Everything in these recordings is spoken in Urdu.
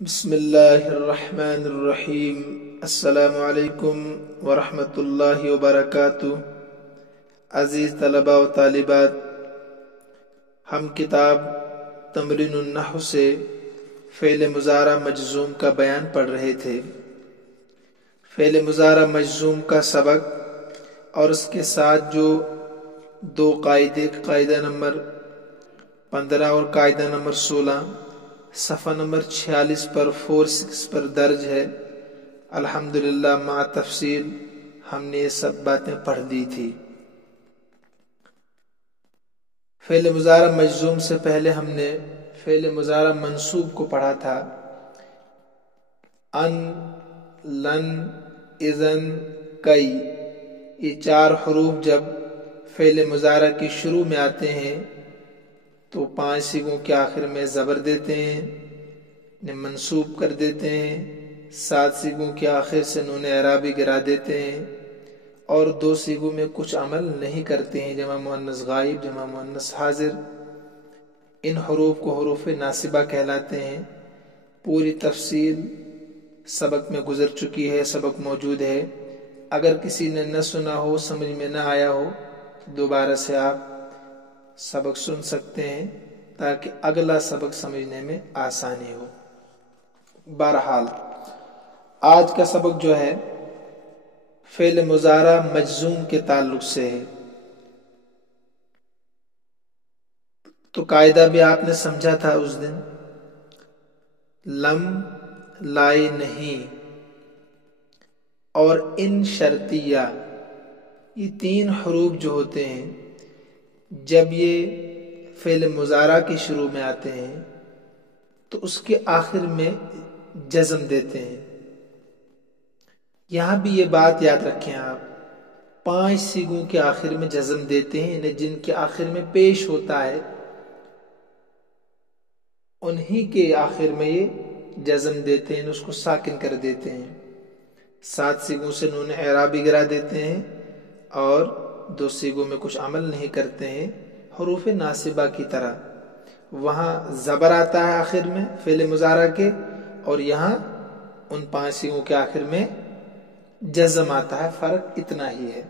بسم اللہ الرحمن الرحیم۔ السلام علیکم ورحمۃ اللہ وبرکاتہ۔ عزیز طلباء و طالبات، ہم کتاب تمرین النحو سے فعل مضارع مجزوم کا بیان پڑھ رہے تھے۔ فعل مضارع مجزوم کا سبق اور اس کے ساتھ جو دو قاعدے، قاعدہ نمبر 15 اور قاعدہ نمبر 16 صفحہ نمبر 46 پر 46 پر درج ہے۔ الحمدللہ مع تفصیل ہم نے یہ سب باتیں پڑھ لی تھی۔ فعل مضارع مجزوم سے پہلے ہم نے فعل مضارع منصوب کو پڑھا تھا۔ ان، لن، اذن، کئی، یہ چار حروف جب فعل مضارع کے شروع میں آتے ہیں تو 5 سیغوں کے آخر میں زبر دیتے ہیں، انہیں منصوب کر دیتے ہیں۔ 7 سیغوں کے آخر سے نون اعرابی گرا دیتے ہیں، اور 2 سیغوں میں کچھ عمل نہیں کرتے ہیں، جمع مؤنث غائب، جمع مؤنث حاضر۔ ان حروف کو حروف ناصبہ کہلاتے ہیں۔ پوری تفصیل سبق میں گزر چکی ہے، سبق موجود ہے۔ اگر کسی نے نہ سنا ہو، سمجھ میں نہ آیا ہو تو دوبارہ سے آپ سبق سن سکتے ہیں تاکہ اگلا سبق سمجھنے میں آسانی ہو۔ بہرحال آج کا سبق جو ہے فعل مضارع مجزوم کے تعلق سے ہے۔ تو قاعدہ بھی آپ نے سمجھا تھا اس دن، لم، لائے نہیں اور ان شرطیہ، یہ 3 حروف جو ہوتے ہیں جب یہ فعل مضارع کے شروع میں آتے ہیں تو اس کے آخر میں جزم دیتے ہیں۔ یہاں بھی یہ بات یاد رکھیں آپ، 5 سیغوں کے آخر میں جزم دیتے ہیں، انہیں جن کے آخر میں پیش ہوتا ہے انہی کے آخر میں یہ جزم دیتے ہیں، اس کو ساکن کر دیتے ہیں۔ 7 سیغوں سے نون اعرابی گرا دیتے ہیں اور 2 سیغوں میں کچھ عمل نہیں کرتے ہیں، حروف ناصبہ کی طرح۔ وہاں زبر آتا ہے آخر میں فعل مضارع کے، اور یہاں ان 5 سیغوں کے آخر میں جزم آتا ہے، فرق اتنا ہی ہے،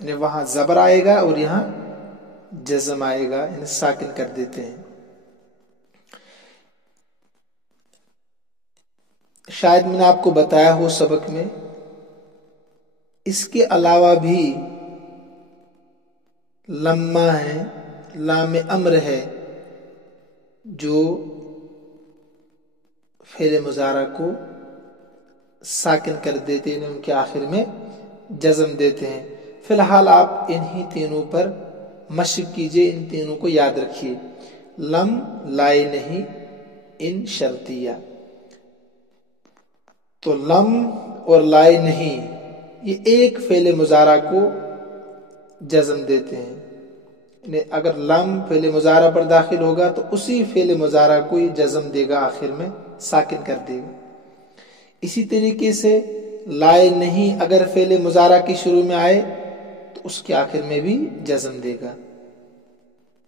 یعنی وہاں زبر آئے گا اور یہاں جزم آئے گا، انہیں ساکن کر دیتے ہیں۔ شاید میں نے آپ کو بتایا ہو سبق میں، اس کے علاوہ بھی لما ہے، لام امر ہے، جو فعل مضارع کو ساکن کر دیتے ہیں، ان کے آخر میں جزم دیتے ہیں۔ فی الحال آپ انہی تینوں پر مشق کیجئے، ان تینوں کو یاد رکھیے۔ لم، لائے نہیں، ان شرطیہ۔ تو لم اور لائے نہیں یہ ایک فعل مضارع کو جزم دیتے ہیں، یعنی اگر لم فعل مضارع پر داخل ہوگا تو اسی فعل مضارع کو یہ جزم دے گا، آخر میں ساکن کر دے گا۔ اسی طریقے سے لائے نہیں اگر فعل مضارع کے شروع میں آئے تو اس کے آخر میں بھی جزم دے گا۔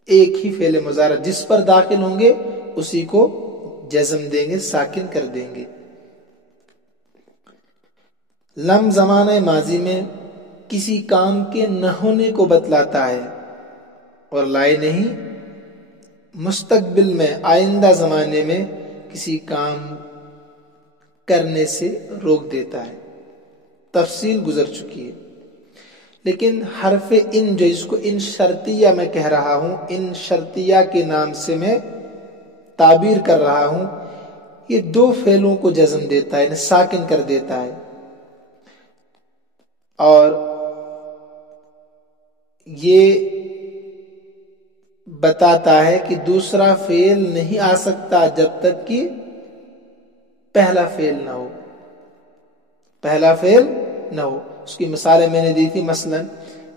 ایک ہی فعل مضارع جس پر داخل ہوں گے اسی کو جزم دیں گے، ساکن کر دیں گے۔ لم زمانہ ماضی میں کسی کام کے نہ ہونے کو بتلاتا ہے، اور لائے نہیں مستقبل میں، آئندہ زمانے میں کسی کام کرنے سے روک دیتا ہے۔ تفصیل گزر چکی ہے، لیکن حرف ان جو اس کو ان شرطیہ میں کہہ رہا ہوں، ان شرطیہ کے نام سے میں تعبیر کر رہا ہوں، یہ 2 فعلوں کو جزم دیتا ہے، یعنی ساکن کر دیتا ہے، اور یہ بتاتا ہے کہ دوسرا فعل نہیں آ سکتا جب تک کہ پہلا فعل نہ ہو، پہلا فعل نہ ہو۔ اس کی مثالیں میں نے دی تھی، مثلا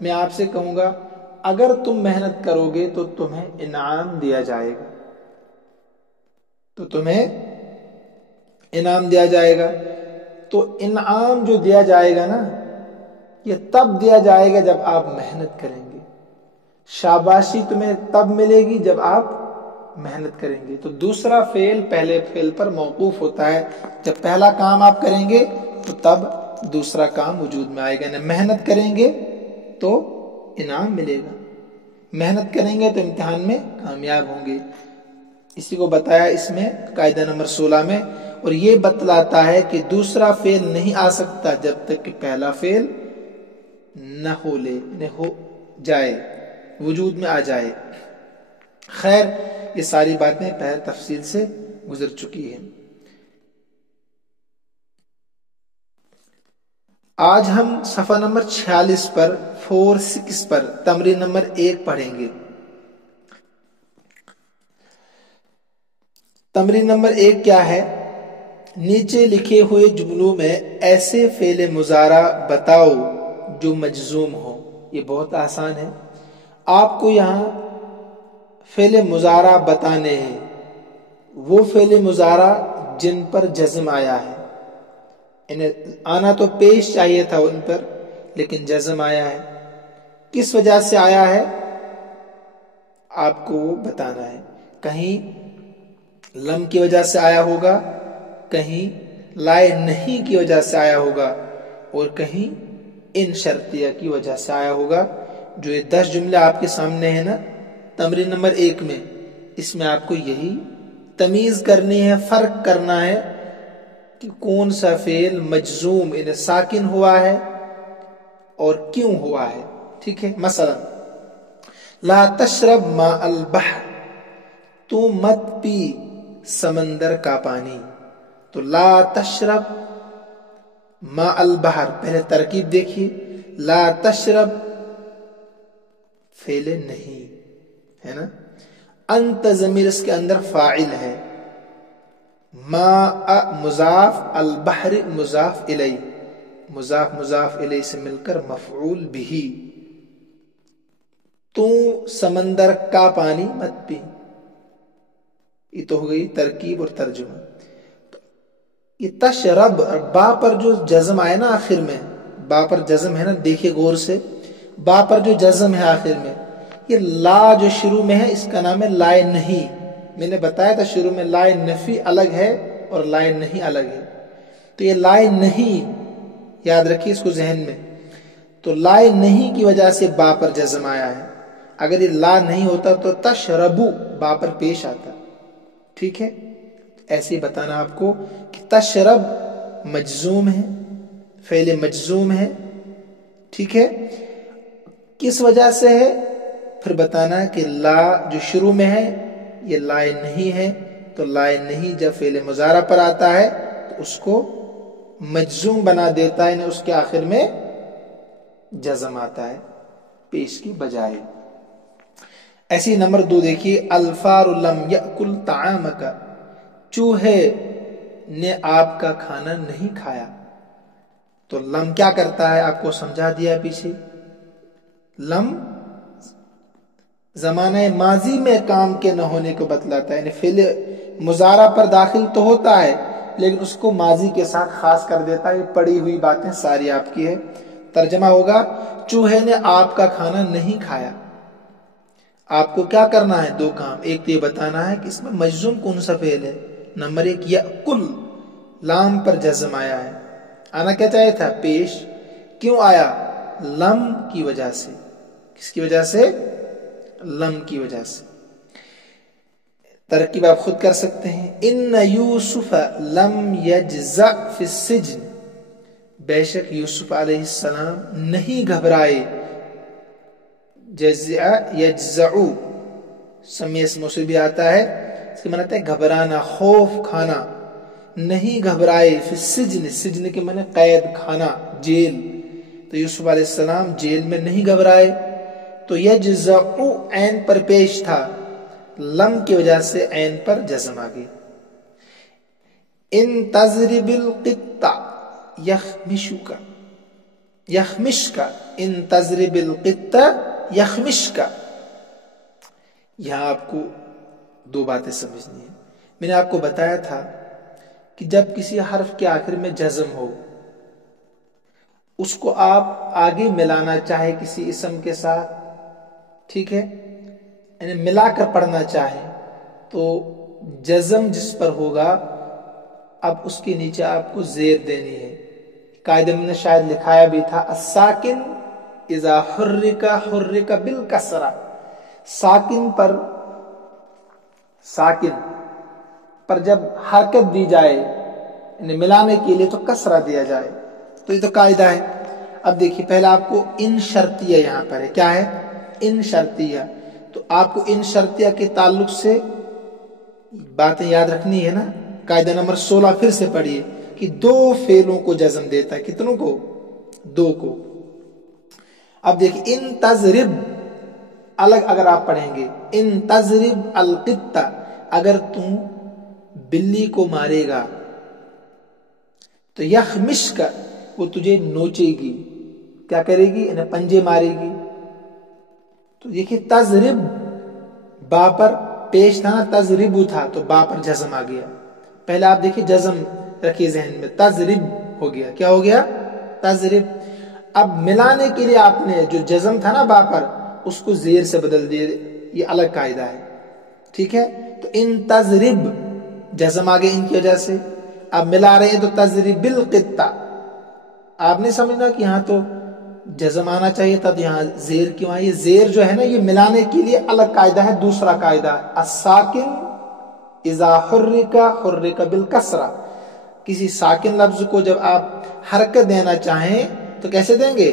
میں آپ سے کہوں گا اگر تم محنت کرو گے تو تمہیں انعام دیا جائے گا، تو تمہیں انعام دیا جائے گا۔ تو انعام جو دیا جائے گا نا، یہ تب دیا جائے گا جب آپ محنت کریں گے، شاباشی تمہیں تب ملے گی جب آپ محنت کریں گے. تو دوسرا فعل پہلے فعل پر موقوف ہوتا ہے. جب پہلا کام آپ کریں گے تو تب دوسرا کام وجود میں آئے گا. یعنی محنت کریں گے تو انعام ملے گا, محنت کریں گے تو امتحان میں کامیاب ہوں گے. اسی کو بتایا اس میں قاعدہ نمبر 16 میں. اور یہ بتلاتا ہے کہ دوسرا فعل نہیں آ سکتا جب تک کہ پہلا فعل نہ ہو جائے, وجود میں آ جائے. خیر یہ ساری باتیں پہلے تفصیل سے گزر چکی ہیں. آج ہم صفحہ نمبر 46 پر 4-6 پر تمرین نمبر 1 پڑھیں گے. تمرین نمبر 1 کیا ہے؟ نیچے لکھے ہوئے جملوں میں ایسے فعل مضارع بتاؤ جو مجزوم ہو. یہ بہت آسان ہے. آپ کو یہاں فعل مضارع بتانے ہیں, وہ فعل مضارع جن پر جزم آیا ہے. انہیں آنا تو پیش چاہیے تھا ان پر, لیکن جزم آیا ہے. کس وجہ سے آیا ہے آپ کو وہ بتانا ہے. کہیں لم کی وجہ سے آیا ہوگا, کہیں لائے نہیں کی وجہ سے آیا ہوگا, اور کہیں ان شرطیہ کی وجہ سے آیا ہوگا. جو یہ 10 جملے آپ کے سامنے ہیں نا تمرین نمبر 1 میں, اس میں آپ کو یہی تمیز کرنی ہے, فرق کرنا ہے کہ کون سا فعل مجزوم یعنی ساکن ہوا ہے اور کیوں ہوا ہے. ٹھیک ہے. مثلا لا تشرب ماء البحر, تو مت پی سمندر کا پانی. تو لا تشرب ماء البحر, پہلے ترکیب دیکھیے. لا تشرب فعل نہیں ہے نا, انت ضمیر اس کے اندر فاعل ہے, ماء مضاف, البحر مضاف الیہ, مضاف مضاف الیہ سے مل کر مفعول بھی. تو سمندر کا پانی مت پی. یہ تو ہو گئی ترکیب اور ترجمہ. یہ تشرب با پر جو جزم آئے نا آخر میں, با پر جزم ہے نا, دیکھیے غور سے, با پر جو جزم ہے آخر میں, یہ لا جو شروع میں ہے اس کا نام ہے لائے نہیں. میں نے بتایا تھا شروع میں لائے نفی الگ ہے اور لائے نہیں الگ ہے. تو یہ لائے نہیں, یاد رکھیے اس کو ذہن میں. تو لائے نہیں کی وجہ سے با پر جزم آیا ہے. اگر یہ لا نہیں ہوتا تو تشربو با پر پیش آتا. ٹھیک ہے. ایسے ہی بتانا آپ کو کہ تشرب مجزوم ہے, فعل مجزوم ہے. ٹھیک ہے. کس وجہ سے ہے پھر بتانا کہ لا جو شروع میں ہے یہ لائے نہیں ہے. تو لائے نہیں جب فعل مضارع پر آتا ہے تو اس کو مجزوم بنا دیتا ہے, یعنی اس کے آخر میں جزم آتا ہے پیش کی بجائے. ایسی نمبر 2 دیکھیے. الفار لم یأکل طعامک, چوہے نے آپ کا کھانا نہیں کھایا. تو لم کیا کرتا ہے آپ کو سمجھا دیا پیچھے. لم زمانہ ماضی میں کام کے نہ ہونے کو بتلاتا ہے, یعنی فعل مضارع پر داخل تو ہوتا ہے لیکن اس کو ماضی کے ساتھ خاص کر دیتا ہے. یہ پڑھی ہوئی باتیں ساری آپ کی ہے. ترجمہ ہوگا چوہے نے آپ کا کھانا نہیں کھایا. آپ کو کیا کرنا ہے, 2 کام. ایک تو یہ بتانا ہے کہ اس میں مجزوم کون سا فعل ہے. نمبر 1 یأکل, لام پر جزم آیا ہے, آنا کیا چاہیے تھا پیش. کیوں آیا؟ لم کی وجہ سے. کس کی وجہ سے؟ لم کی وجہ سے. ترکیب آپ خود کر سکتے ہیں. ان یوسف لم یجزع فی السجن, بے شک یوسف علیہ السلام نہیں گھبرائے. جزع یجزع سمیع اسم موصول بھی آتا ہے, اس کے معنی ہے گھبرانا, خوف کھانا. نہیں گھبرائے فی السجن, سجن کے معنی قید خانہ, جیل. تو یوسف علیہ السلام جیل میں نہیں گھبرائے. تو یجزع عین پر پیش تھا, لم کی وجہ سے عین پر جزم آ گئی. ان تضرب القط یخمشک, یخمشک, ان تضرب القط یخمشک. یہاں آپ کو 2 باتیں سمجھنی ہیں. میں نے آپ کو بتایا تھا کہ جب کسی حرف کے آخر میں جزم ہو اس کو آپ آگے ملانا چاہے کسی اسم کے ساتھ, ٹھیک ہے, یعنی ملا کر پڑھنا چاہے تو جزم جس پر ہوگا اب اس کے نیچے آپ کو زیر دینی ہے. قاعدے میں نے شاید لکھایا بھی تھا الساکن اذا حرک حرک بالکسرہ. ساکن پر جب حرکت دی جائے یعنی ملانے کے لیے تو کسرہ دیا جائے. تو یہ تو قاعدہ ہے. اب دیکھیے پہلا آپ کو ان شرطیہ یہاں پر ہے. کیا ہے؟ ان شرطیہ. تو آپ کو ان شرطیہ کے تعلق سے باتیں یاد رکھنی ہے نا. قاعدہ نمبر 16 پھر سے پڑھیے کہ 2 فعلوں کو جزم دیتا ہے. کتنوں کو؟ 2 کو. اب دیکھیے ان تضرب الگ اگر آپ پڑھیں گے ان تضرب القطہ اگر تم بلی کو مارے گا تو یخمش کا وہ تجھے نوچے گی. کیا کرے گی؟ انہیں پنجے مارے گی. تو دیکھیے تضرب با پر پیش تھا نا، تضرب تھا تو با پر جزم آ گیا. پہلے آپ دیکھیے جزم رکھیے ذہن میں، تضرب ہو گیا. کیا ہو گیا؟ تضرب. اب ملانے کے لیے آپ نے جو جزم تھا نا با پر اس کو زیر سے بدل دیے. یہ الگ قاعدہ ہے. ٹھیک ہے. تو ان تضرب جزم آگے ان کی وجہ سے. اب ملا رہے ہیں تو تضرب بالقطہ. آپ نے سمجھنا کہ یہاں تو جزم آنا چاہیے تھا تو یہاں زیر کیوں آئی؟ یہ زیر جو ہے نا یہ ملانے کے لیے الگ قاعدہ ہے. دوسرا قاعدہ الساکن اذا حرک حرک بالکسرہ. کسی ساکن لفظ کو جب آپ حرکت دینا چاہیں تو کیسے دیں گے؟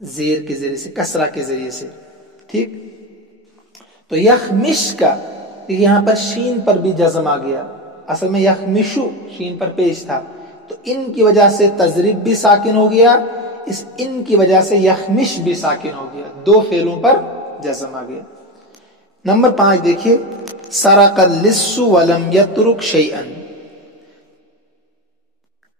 زیر کے ذریعے سے، کسرہ کے ذریعے سے. ٹھیک. تو یخمش کا یہاں پر شین پر بھی جزم آ گیا. اصل میں یخمشو شین پر پیش تھا تو ان کی وجہ سے تضرب بھی ساکن ہو گیا، اس ان کی وجہ سے یخمش بھی ساکن ہو گیا. 2 فعلوں پر جزم آ گیا. نمبر 5 دیکھیے سرق اللص ولم یترک شیئا.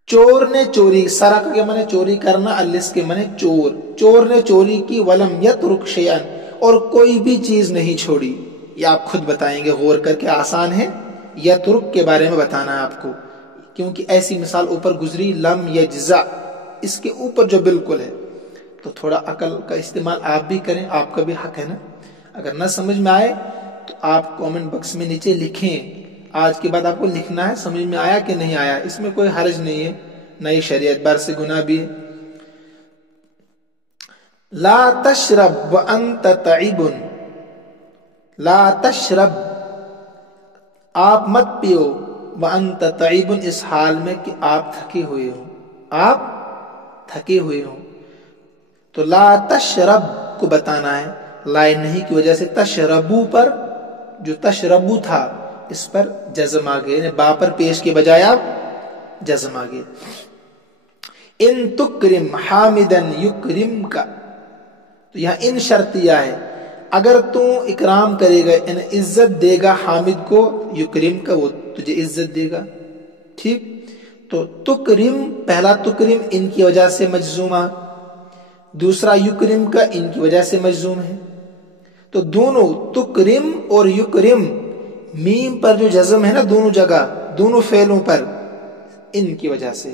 چور نے چوری، سرق کے معنی چوری کرنا، اللص کے معنی چور. چور نے چوری کی ولم یترک شیئا اور کوئی بھی چیز نہیں چھوڑی. یہ آپ خود بتائیں گے غور کر کے، آسان ہے. یترک کے بارے میں بتانا ہے آپ کو کیونکہ ایسی مثال اوپر گزری لم یجزع، اس کے اوپر جو بالکل ہے. تو تھوڑا عقل کا استعمال آپ بھی کریں، آپ کا بھی حق ہے نا. اگر نہ سمجھ میں آئے تو آپ کامنٹ باکس میں نیچے لکھیں. آج کے بعد آپ کو لکھنا ہے سمجھ میں آیا کہ نہیں آیا. اس میں کوئی حرج نہیں ہے، نئی شریعت بار سے گناہ بھی ہے. لا تشرب وانت تعب. لا تشرب آپ مت پیو، وانت تعب اس حال میں کہ آپ تھکے ہوئے ہوں. آپ تھکے ہوئے ہوں. تو لا تشرب کو بتانا ہے. لا نہیں کی وجہ سے تشربو پر جو تشربو تھا اس پر جزم آ گئے، با پر پیش کے بجائے آپ جزم آ گئے. ان تکرم حامدا یکرم کا. تو یہاں ان شرطیہ ہے. اگر تو اکرام کرے گا یعنی عزت دے گا حامد کو، یکرم کا وہ تجھے عزت دے گا. ٹھیک. تو تکرم پہلا تکرم ان کی وجہ سے مجزومہ، دوسرا یکرم کا ان کی وجہ سے مجزوم ہے. تو دونوں تکرم اور یکرم میم پر جو جزم ہے نا دونوں جگہ دونوں فعلوں پر ان کی وجہ سے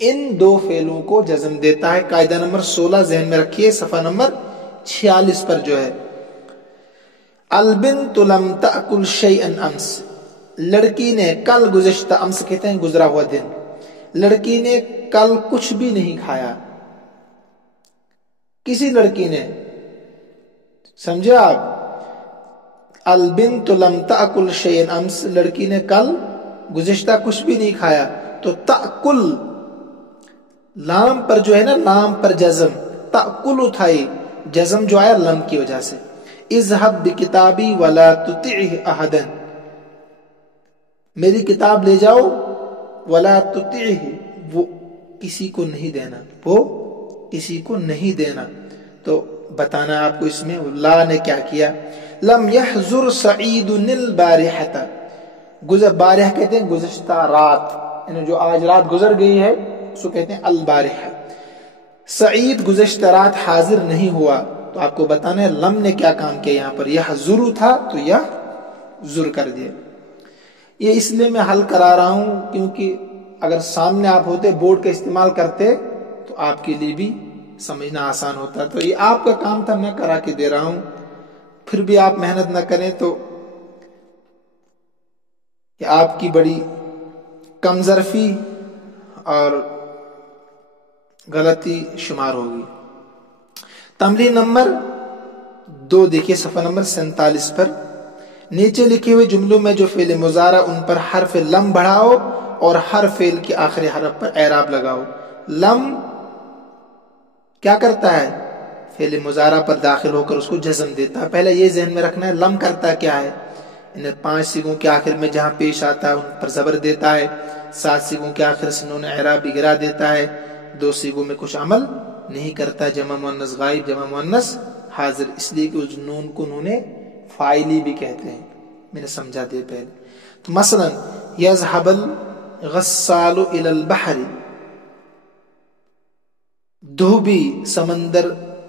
ان 2 فعلوں کو جزم دیتا ہے. قاعدہ نمبر 16 ذہن میں رکھیے صفحہ نمبر 46 پر جو ہے. البنت لم تأکل شیئا امس. لڑکی نے کل گزشتہ، امس کہتے ہیں گزرا ہوا دن، لڑکی نے کل کچھ بھی نہیں کھایا. کسی لڑکی نے، سمجھے آپ؟ البنت لم تأکل شیئا امس، لڑکی نے کل گزشتہ کچھ بھی نہیں کھایا. تو تأکل لام پر جو ہے نا لام پر جزم، تأکل اٹھائی، جزم جو آیا لم کی وجہ سے. اذهب بکتابی ولا تطعه احدا. میری کتاب لے جاؤ، ولا تطعه وہ کسی کو نہیں دینا، وہ کسی کو نہیں دینا. تو بتانا آپ کو اس میں لا نے کیا کیا. لم يحضر سعید البارحۃ. بارحہ کہتے ہیں گزشتہ رات، یعنی جو آج رات گزر گئی ہے اس کو کہتے ہیں البارحہ. سعید گزشتہ رات حاضر نہیں ہوا. تو آپ کو بتانا ہے لم نے کیا کام کیا. یہاں پر یحضر تھا تو یحضر کر دیا. یہ اس لیے میں حل کرا رہا ہوں کیونکہ اگر سامنے آپ ہوتے بورڈ کا استعمال کرتے تو آپ کے لیے بھی سمجھنا آسان ہوتا. تو یہ آپ کا کام تھا، میں کرا کے دے رہا ہوں. پھر بھی آپ محنت نہ کریں تو کہ آپ کی بڑی کم ظرفی اور غلطی شمار ہوگی۔ تمرین نمبر 2 دیکھیے صفحہ نمبر 47 پر، نیچے لکھے ہوئے جملوں میں جو فعل مضارع ان پر حرف لم بڑھاؤ اور ہر فعل کے آخری حرف پر اعراب لگاؤ۔ لم کیا کرتا ہے؟ فعل مضارع پر داخل ہو کر اس کو جزم دیتا ہے۔ پہلے یہ ذہن میں رکھنا ہے لم کرتا کیا ہے، انہیں 5 صیغوں کے آخر میں جہاں پیش آتا ہے ان پر زبر دیتا ہے، 7 صیغوں کے آخر سے نون اعراب بھی گرا دیتا ہے، 2 صیغوں میں کچھ عمل نہیں کرتا، جمع مؤنث غائب جمع مؤنث حاضر، اس لیے کہ اس نون کو نون فاعلی بھی کہتے ہیں، میں نے سمجھا دیا پہلے۔ تو مثلا یذهب الغسال الى البحر، دھوبی سمندر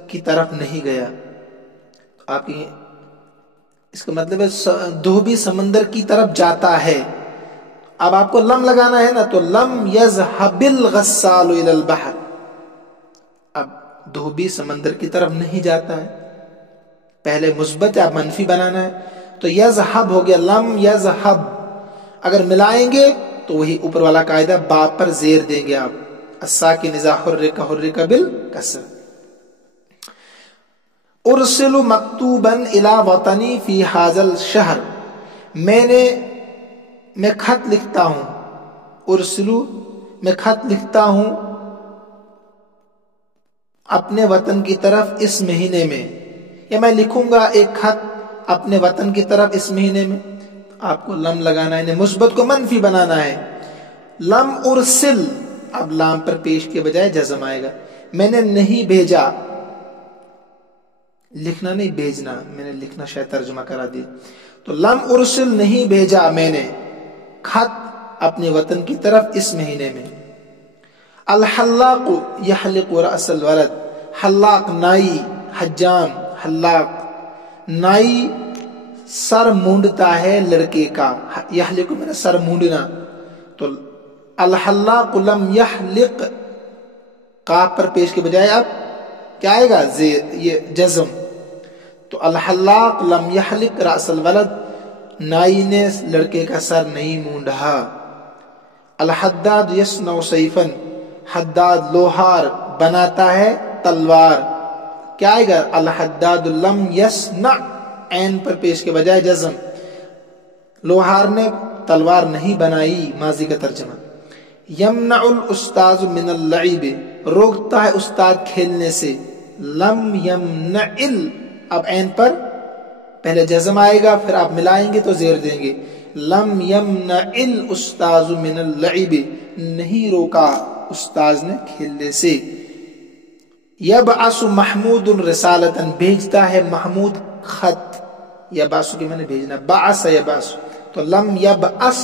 کی طرف نہیں گیا، آپ کی اس کا مطلب ہے دھوبی سمندر کی طرف جاتا ہے۔ اب آپ کو لم لگانا ہے نا، تو لم یذهب الغسال الى البحر، اب دھوبی سمندر کی طرف نہیں جاتا ہے، پہلے مثبت یا منفی بنانا ہے، تو یذهب ہو گیا لم یذهب، اگر ملائیں گے تو وہی اوپر والا قاعدہ با پر زیر دیں گے آپ، الساکن اذا حرک حرک بالکسر۔ ارسل مکتوبا الی وطنی فی ھذا الشہر، میں خط لکھتا ہوں، ارسلو میں خط لکھتا ہوں اپنے وطن کی طرف اس مہینے میں، یا میں لکھوں گا ایک خط اپنے وطن کی طرف اس مہینے میں، آپ کو لم لگانا ہے، مثبت کو منفی بنانا ہے۔ لم ارسل، اب لام پر پیش کے بجائے جزم آئے گا، میں نے نہیں بھیجا، لکھنا نہیں بھیجنا، میں نے لکھنا شاید ترجمہ کرا دی، تو لم ارسل نہیں بھیجا میں نے خط اپنے وطن کی طرف اس مہینے میں۔ الحلاق یحلق رأس الولد، حلاق نائی، حجام حلاق، نائی سر مونڈتا ہے لڑکے کا، یحلق میں نے سر مونڈنا، تو الحلاق لم یحلق، قاف پر پیش کے بجائے اب کیا آئے گا یہ جزم، تو الحلاق لم یحلق رأس الولد، نائی نے لڑکے کا سر نہیں مونڈا۔ الحداد یصنع سیفا، حداد لوہار بناتا ہے تلوار، کیا آئے گا الحداد لم یصنع، عین پر پیش کے بجائے جزم، لوہار نے تلوار نہیں بنائی، ماضی کا ترجمہ۔ یمنع الاستاذ من اللعب، روکتا ہے استاد کھیلنے سے، لم یمنع اب عین پر پہلے جزم آئے گا، پھر آپ ملائیں گے تو زیر دیں گے، لم یمنع الاستاذ من اللعب، نہیں روکا استاذ نے کھیلنے سے۔ یبعث محمود رسالتا، بھیجتا ہے محمود خط، یبعث کی میں نے بھیجنا، بعث یبعث، تو لم یبعث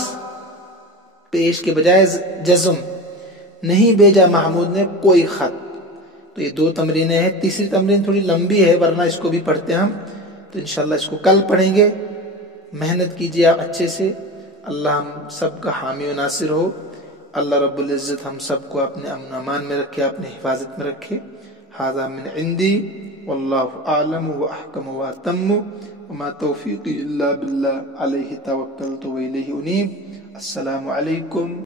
پیش کے بجائے جزم، نہیں بھیجا محمود نے کوئی خط۔ تو یہ 2 تمرینیں ہیں، تیسری تمرین تھوڑی لمبی ہے ورنہ اس کو بھی پڑھتے ہم، تو انشاءاللہ اس کو کل پڑھیں گے۔ محنت کیجیے آپ اچھے سے، اللہ ہم سب کا حامی و ناصر ہو، اللہ رب العزت ہم سب کو اپنے امن و امان میں رکھے، اپنے حفاظت میں رکھے۔ ھذا من عندی واللہ اعلم واحکم واتم وما توفیقی الا باللہ علیہ توکلت والیہ انیب۔ السلام علیکم۔